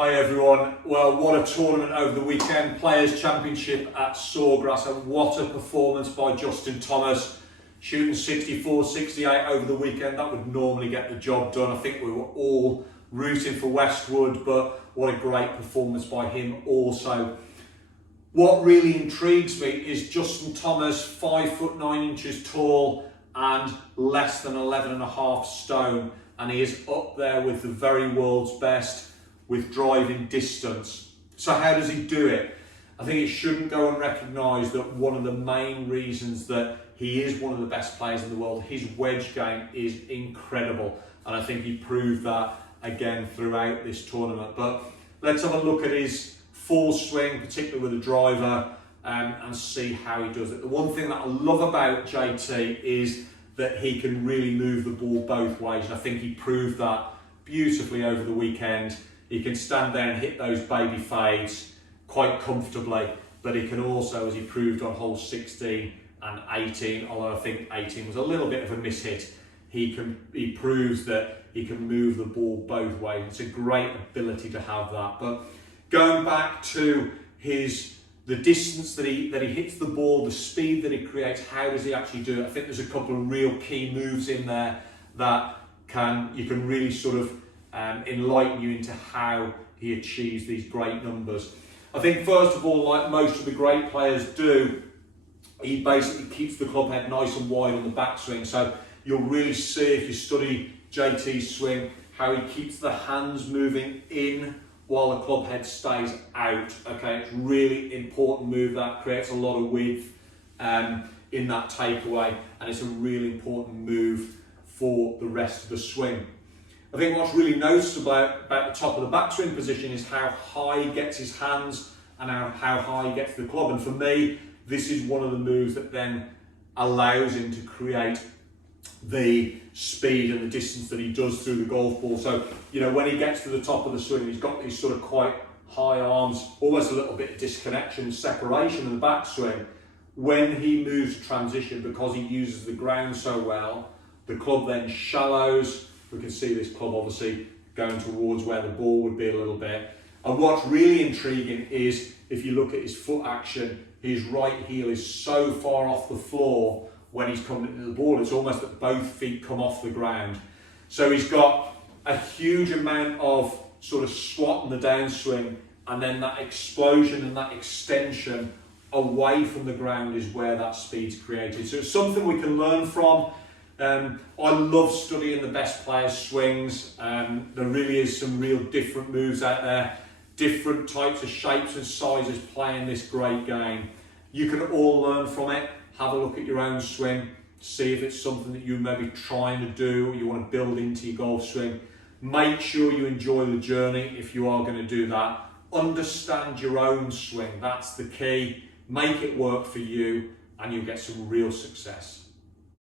Hi everyone. Well, what a tournament over the weekend. Players' Championship at Sawgrass, and what a performance by Justin Thomas. Shooting 64, 68 over the weekend. That would normally get the job done. I think we were all rooting for Westwood, but what a great performance by him also. What really intrigues me is Justin Thomas, 5'9" tall and less than 11.5 stone. And he is up there with the very world's best with driving distance. So how does he do it? I think it shouldn't go unrecognised that one of the main reasons that he is one of the best players in the world, his wedge game is incredible. And I think he proved that again throughout this tournament. But let's have a look at his full swing, particularly with the driver, and see how he does it. The one thing that I love about JT is that he can really move the ball both ways. And I think he proved that beautifully over the weekend. He can stand there and hit those baby fades quite comfortably, but he can also, as he proved on hole 16 and 18, although I think 18 was a little bit of a mishit, he proves that he can move the ball both ways. It's a great ability to have that. But going back to the distance that he hits the ball, the speed that he creates, how does he actually do it? I think there's a couple of real key moves in there that you can really sort of enlighten you into how he achieves these great numbers. I think first of all, like most of the great players do, he basically keeps the club head nice and wide on the backswing. So you'll really see, if you study JT's swing, how he keeps the hands moving in while the club head stays out. Okay, it's really important move that creates a lot of width in that takeaway, and it's a really important move for the rest of the swing. I think what's really noticeable about the top of the backswing position is how high he gets his hands and how high he gets the club. And for me, this is one of the moves that then allows him to create the speed and the distance that he does through the golf ball. So, you know, when he gets to the top of the swing, he's got these sort of quite high arms, almost a little bit of disconnection, separation in the backswing. When he moves to transition, because he uses the ground so well, the club then shallows. We can see this club obviously going towards where the ball would be a little bit. And what's really intriguing is if you look at his foot action, his right heel is so far off the floor when he's coming into the ball, it's almost that both feet come off the ground. So he's got a huge amount of sort of swat in the downswing, and then that explosion and that extension away from the ground is where that speed's created. So it's something we can learn from. I love studying the best players' swings. There really is some real different moves out there, different types of shapes and sizes playing this great game. You can all learn from it. Have a look at your own swing, see if it's something that you may be trying to do or you want to build into your golf swing. Make sure you enjoy the journey if you are going to do that. Understand your own swing, that's the key. Make it work for you and you'll get some real success.